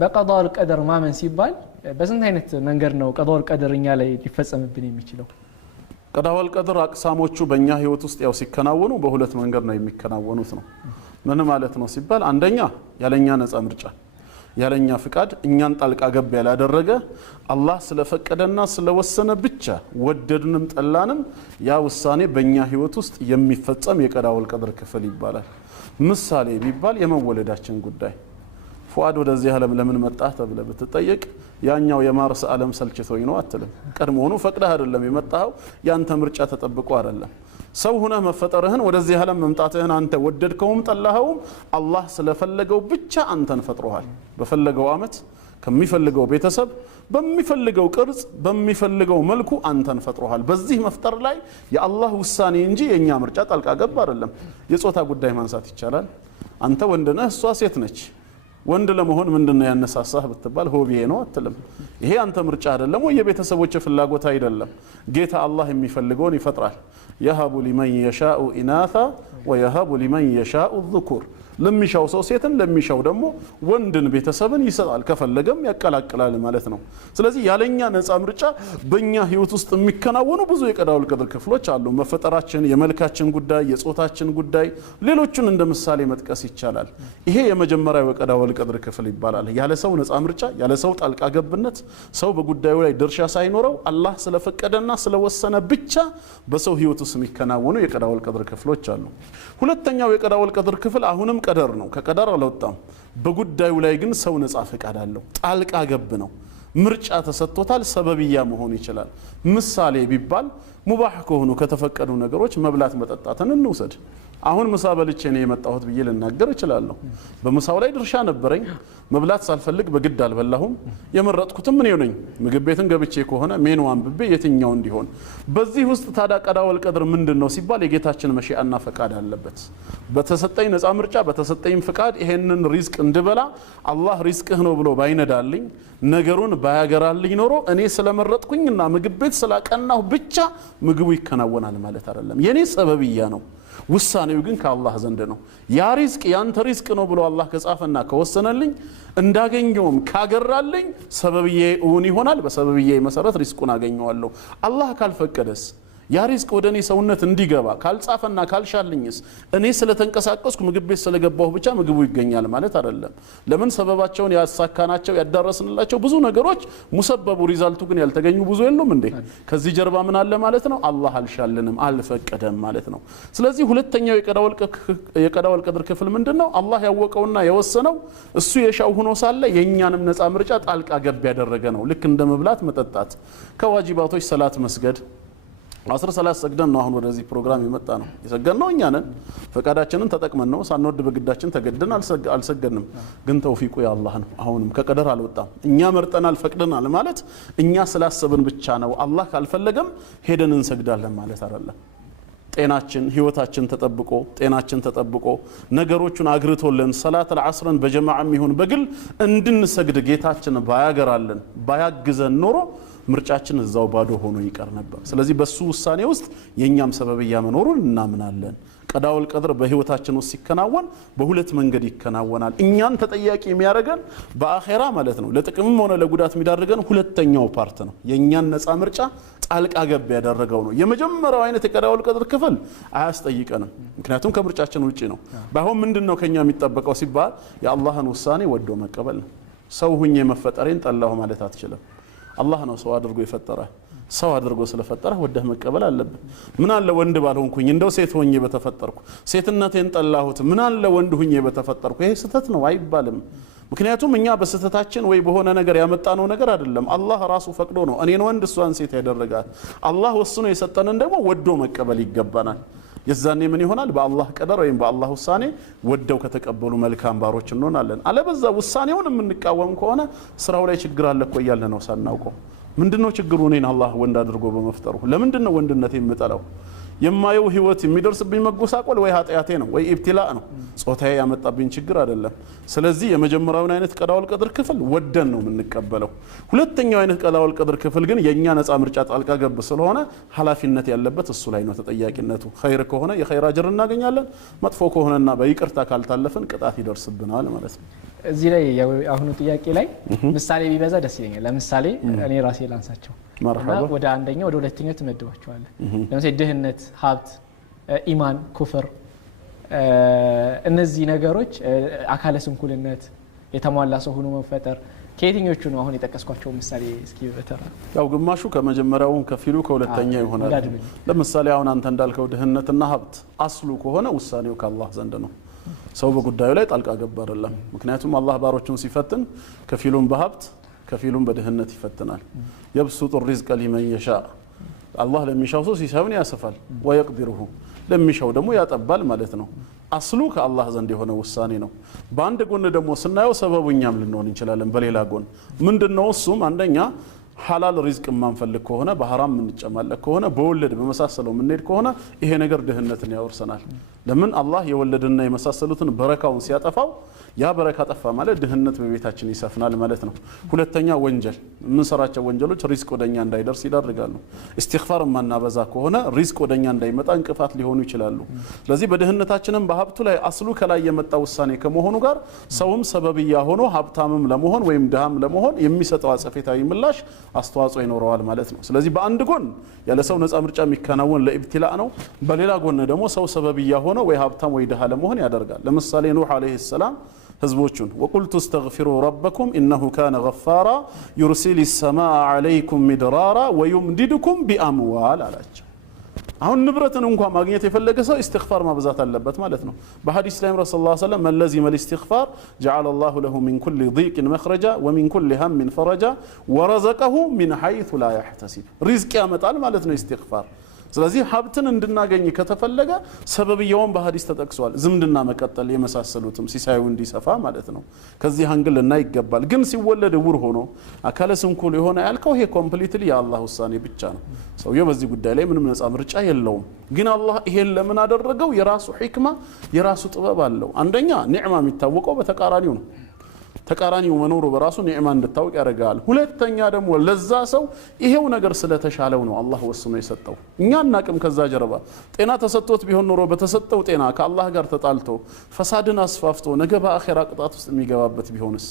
በቀዳው القدر ማመን ሲባል በስንት አይነት መንገድ ነው ቀዳው القدر እኛ ላይ ሊፈጸምብን የሚችለው? ቀዳው القدر አቅሳሞቹ በእኛ ህይወት ውስጥ ያው ሲከናወኑ በሁለት መንገድ ነው የሚከናወኑት ነው። ምን ማለት ነው ሲባል አንደኛ ያለኛ ነፃ ምርጫ ያለኛ ፍቃድ እኛን ጣልቃ ገብ ያላደረገ አላህ ስለፈቀደና ስለወሰነ ብቻ ወደድንም ጠላንም ያ ውሳኔ በእኛ ህይወት ውስጥ የሚፈጸም የቀዳው القدر ክፍል ይባላል። ምሳሌ ቢባል የመወለዳችን ጉዳይ ፉአድ ወደዚህ ዓለም ለምን መጣህ ተብለ ብትጠየቅ ያኛው የማርስ ዓለም ሰልችቶኝ ነው አትልም። ቀድሞውኑ ፈቅደህ አይደለም የመጣኸው ያንተ ምርጫ ተጠብቆ አይደለም። ሰው ሆነህ መፈጠርህን ወደዚህ ዓለም መምጣትህን አንተ ወደድከውም ጠላኸውም አላህ ስለፈለገው ብቻ አንተን ፈጥሮሃል። በፈለገው አመት ከሚፈልገው ቤተሰብ በሚፈልገው ቅርጽ በሚፈልገው መልኩ አንተን ፈጥሮሃል። በዚህ መፍጠር ላይ የአላህ ውሳኔ እንጂ የኛ ምርጫ ጣልቃ ገብ አይደለም። የጾታ ጉዳይ ማንሳት ይቻላል። አንተ ወንድ ነህ እሷ ሴት ነች። ወንድ ለመሆን ምንድነው ያነሳሳህ ብትባል ሆቢዬ ነው አትልም። ይሄ አንተ ምርጫ አይደለም ወይ የቤተሰቦች ፍላጎት አይደለም። ጌታ አላህ የሚፈልገውን ይፈጥራል። يهب لمن يشاء إناثا ويهب لمن يشاء الذكور ለሚሻው ሰው ሴትን ለሚሻው ደግሞ ወንድን ቤተሰብን ይሰጣል ከፈለገም ያቀላቅላል ማለት ነው። ስለዚህ ያለኛ ነፃ ምርጫ በእኛ ህይወት ውስጥ የሚከናወኑ ብዙ የቀዳው القدر ክፍሎች አሉ። መፈጠራችን፣ የመልካችን ጉዳይ፣ የጾታችን ጉዳይ ሌሎችን እንደ ምሳሌ መጥቀስ ይቻላል። ይሄ የመጀመሪያው የቀዳው القدر ክፍል ይባላል። ያለ ሰው ነፃ ምርጫ ያለ ሰው ጣልቃ ገብነት ሰው በጉዳዩ ላይ ድርሻ ሳይኖረው አላህ ስለፈቀደና ስለወሰነ ብቻ በሰው ህይወት ውስጥ የሚከናወኑ የቀዳው القدر ክፍሎች አሉ። ሁለተኛው የቀዳው القدر ክፍል አሁንም ቀደር ነው። ከቀደር አልወጣም። በጉዳዩ ላይ ግን ሰው ነፃ ፈቃድ አለው። ጣልቃ ገብ ነው። ምርጫ ተሰጥቶታል። ሰበብያ መሆን ይችላል። ምሳሌ ቢባል ሙባህ ከሆኑ ከተፈቀዱ ነገሮች መብላት መጠጣትን እንውሰድ። አሁን ምሳ በልቼ ነው የመጣሁት ብዬ ልናገር እችላለሁ። በምሳው ላይ ድርሻ ነበረኝ። መብላት ሳልፈልግ በግድ አልበላሁም። የመረጥኩትም እኔ ነኝ። ምግብ ቤትን ገብቼ ከሆነ ሜኑ አንብቤ የትኛው እንዲሆን በዚህ ውስጥ ታዳ ቀዳው القدر ምንድነው ሲባል የጌታችን መሺአና ፈቃድ አለበት። በተሰጠኝ ነፃ ምርጫ በተሰጠኝ ፈቃድ ይሄንን ሪዝቅ እንድበላ አላህ ሪዝቅህ ነው ብሎ ባይነዳልኝ ነገሩን ባያገራልኝ ኖሮ እኔ ስለመረጥኩኝና ምግብ ቤት ስላቀናሁ ብቻ ምግቡ ይከናወናል ማለት አይደለም። የኔ ሰበብያ ነው። ውሳኔው ግን ከአላህ ዘንድ ነው። ያ ሪዝቅ ያንተ ሪዝቅ ነው ብሎ አላህ ከጻፈና ከወሰነልኝ እንዳገኘውም ካገራልኝ ሰበብዬ እውን ይሆናል። በሰበብዬ መሰረት ሪዝቁን አገኘዋለሁ። አላህ ካልፈቀደስ ያ ሪዝቅ ወደኔ ሰውነት እንዲገባ ካልጻፈና ካልሻልኝስ እኔ ስለተንቀሳቀስኩ ምግብ ቤት ስለገባሁ ብቻ ምግቡ ይገኛል ማለት አይደለም። ለምን ሰበባቸውን ያሳካናቸው ያዳረስንላቸው ብዙ ነገሮች ሙሰበቡ ሪዛልቱ ግን ያልተገኙ ብዙ የሉም እንዴ? ከዚህ ጀርባ ምን አለ ማለት ነው? አላህ አልሻልንም አልፈቀደም ማለት ነው። ስለዚህ ሁለተኛው የቀዳው القدر ክፍል ምንድነው? አላህ ያወቀውና የወሰነው እሱ የሻው ሆኖ ሳለ የኛንም ነፃ ምርጫ ጣልቃ ገብ ያደረገ ነው። ልክ እንደ መብላት መጠጣት ከዋጂባቶች ሰላት መስገድ 10 ሰላት ሰግደን ነው አሁን ወደዚህ ፕሮግራም የመጣ ነው። የሰገድነው እኛ ነን። ፈቃዳችንን ተጠቅመን ነው። ሳንወድ በግዳችን ተገደን አልሰገድንም። ግን ተውፊቁ የአላህ ነው። አሁንም ከቀደር አልወጣም። እኛ መርጠናል ፈቅደናል ማለት እኛ ስላሰብን ብቻ ነው። አላህ ካልፈለገም ሄደን እንሰግዳለን ማለት አይደለም። ጤናችን ህይወታችን ተጠብቆ ጤናችን ተጠብቆ ነገሮቹን አግርቶልን ሰላት العصርን በጀማዓም ይሁን በግል እንድንሰግድ ጌታችን ባያገራልን ባያግዘን ኖሮ ምርጫችን እዛው ባዶ ሆኖ ይቀር ነበር። ስለዚህ በሱ ውሳኔ ውስጥ የኛም ሰበብያ መኖሩን እናምናለን። ቀዳው القدر በህይወታችን ውስጥ ሲከናወን በሁለት መንገድ ይከናወናል። እኛን ተጠያቂ የሚያደርገን በአኺራ ማለት ነው። ለጥቅምም ሆነ ለጉዳት የሚዳርገን ሁለተኛው ፓርት ነው። የኛን ነፃ ምርጫ ጣልቃ ገብ ያደረገው ነው። የመጀመሪያው አይነት የቀዳው القدر ክፍል አያስጠይቀንም። ምክንያቱም ከምርጫችን ውጪ ነው። ባይሆን ምንድነው ከኛ የሚጠበቀው ሲባል የአላህን ውሳኔ ወዶ መቀበል ነው። ሰው ሁኜ መፈጠሬን ጠላሁ ማለት አትችልም። አላህ ነው ሰው አድርጎ የፈጠረ። ሰው አድርጎ ስለፈጠረ ወደህ መቀበል አለብህ። ምን አለ ወንድ ባልሆንኩኝ እንደው ሴት ሆኜ በተፈጠርኩ ሴትነቴን ጠላሁት ምን አለ ወንድ ሆኜ በተፈጠርኩ ይሄ ስተት ነው አይባልም። ምክንያቱም እኛ በስተታችን ወይ በሆነ ነገር ያመጣነው ነገር አይደለም። አላህ ራሱ ፈቅዶ ነው እኔን ወንድ እሷን ሴት ያደረጋት። አላህ ወስኖ የሰጠንን ደግሞ ወዶ መቀበል ይገባናል። የዛኔ ምን ይሆናል? በአላህ ቀደር ወይም በአላህ ውሳኔ ወደው ከተቀበሉ መልካም ባሮች እንሆናለን። አለበዛ ውሳኔውን የምንቃወም ከሆነ ስራው ላይ ችግር አለ እኮ እያለ ነው ሳናውቀው። ምንድነው ችግሩ? እኔን አላህ ወንድ አድርጎ በመፍጠሩ ለምንድነው ወንድነቴ የምጠላው? የማየው ህይወት የሚደርስብኝ መጎሳቆል ወይ ኃጢያቴ ነው ወይ ኢብቲላእ ነው። ጾታዬ ያመጣብኝ ችግር አይደለም። ስለዚህ የመጀመሪያውን አይነት ቀዳው القدر ክፍል ወደን ነው የምንቀበለው። ሁለተኛው አይነት ቀዳው القدر ክፍል ግን የኛ ነፃ ምርጫ ጣልቃ ገብ ስለሆነ ኃላፊነት ያለበት እሱ ላይ ነው ተጠያቂነቱ። ኸይር ከሆነ የኸይር አጅር እናገኛለን። መጥፎ ከሆነና በይቅርታ ካልታለፈን ቅጣት ይደርስብናል ማለት ነው። እዚህ ላይ አሁኑ ጥያቄ ላይ ምሳሌ ቢበዛ ደስ ይለኛል ለምሳሌ እኔ ራሴ ላንሳቸው እና ወደ አንደኛው ወደ ሁለተኛው ተመድባቸዋለህ ለምሳሌ ድህነት ሀብት ኢማን ኩፍር እነዚህ ነገሮች አካለ ስንኩልነት የተሟላ ሰው ሆኖ መፈጠር ከየትኞቹ ነው አሁን የጠቀስኳቸው ምሳሌ እስኪ በተራ ያው ግማሹ ከመጀመሪያው ከፊሉ ከሁለተኛ ይሆናል ለምሳሌ አሁን አንተ እንዳልከው ድህነትና ሀብት አስሉ ከሆነ ውሳኔው ከአላህ ዘንድ ነው ሰው በጉዳዩ ላይ ጣልቃ ገባ አይደለም ምክንያቱም አላህ ባሮቹን ሲፈትን ከፊሉን በሀብት ከፊሉን በድህነት ይፈትናል يبسط الرزق لمن يشاء አላህ ለሚሻው ሰው ሲሳብን ያሰፋል ويقدره ለሚሻው ደግሞ ያጠባል ማለት ነው አስሉ ከአላህ ዘንድ የሆነ ውሳኔ ነው በአንድ ጎን ደግሞ ስናየው ሰበቡኛም ልንሆን እንችላለን በሌላ ጎን ምንድነው እሱም አንደኛ ሐላል ሪዝቅ ማንፈልግ ከሆነ በሐራም ምንጨማለቅ ከሆነ በወለድ በመሳሰለው ምንሄድ ከሆነ ይሄ ነገር ድህነትን ያወርሰናል ለምን አላህ የወለድና የመሳሰሉትን በረካውን ሲያጠፋው ያ በረካ ጠፋ ማለት ድህነት በቤታችን ይሰፍናል ማለት ነው ሁለተኛ ወንጀል ምን ሰራቸው ወንጀሎች ሪዝቅ ወደኛ እንዳይደርስ ይዳርጋሉ ኢስቲግፋር ማናበዛ ከሆነ ሪዝቅ ወደኛ እንዳይመጣ እንቅፋት ሊሆኑ ይችላሉ ስለዚህ በድህነታችንም በሀብቱ ላይ አስሉ ከላይ የመጣ ውሳኔ ከመሆኑ ጋር ሰውም ሰበብያ ሆኖ ሀብታምም ለመሆን ወይም ድሃም ለመሆን የሚሰጠው አጸፌታዊ ምላሽ አስተዋጽኦ ይኖረዋል ማለት ነው ስለዚህ በአንድ ጎን ያለ ሰው ነፃ ምርጫ የሚከናወን ለኢብቲላእ ነው በሌላ ጎን ደግሞ ሰው ሰበብያ ሆኖ ወይ ሀብታም ወይ ድሃ ለመሆን ያደርጋል ለምሳሌ ኑህ አለይሂ ሰላም ህዝቦቹን وقلت استغفروا ربكم انه كان غفارا يرسل السماء عليكم مدرارا ويمددكم باموال አላቸው አሁን ንብረትን እንኳን ማግኘት የፈለገ ሰው استغفار ማብዛት አለበት ማለት ነው በሐዲስ ላይ ረሱላህ ሰለላሁ ዐለይሂ ወሰለም الذي مل استغفار جعل الله له من كل ضيق مخرجا ومن كل هم فرجا ورزقه من حيث لا يحتسب ሪዝቅ ያመጣል ማለት ነው استغفار ስለዚህ ሀብትን እንድናገኝ ከተፈለገ ሰበብያውን በሐዲስ ተጠቅሷል ዝምድና መቀጠል የመሳሰሉትም ሲሳዩ እንዲሰፋ ማለት ነው ከዚህ አንግልና ይገባል ግን ሲወለድ ውር ሆኖ አካለ ስንኩል የሆነ ያልከው ይሄ ኮምፕሊትሊ የአላህ ውሳኔ ብቻ ነው ሰውየው በዚህ ጉዳይ ላይ ምንም ነፃ ምርጫ የለውም ግን አላህ ይሄን ለምን አደረገው የራሱ ሂክማ የራሱ ጥበብ አለው አንደኛ ኒዕማ የሚታወቀው በተቃራኒው ነው ተቃራኒው መኖሩ በራሱ ኒዕማ እንድታውቅ ያደርጋል ሁለተኛ ደግሞ ለዛ ሰው ይሄው ነገር ስለተሻለው ነው አላህ ወስኖ የሰጠው እኛ እናቅም ከዛ ጀርባ ጤና ተሰጥቶት ቢሆን ኖሮ በተሰጠው ጤና ከአላህ ጋር ተጣልቶ ፈሳድን አስፋፍቶ ነገ በአኺራ ቅጣት ውስጥ የሚገባበት ቢሆንስ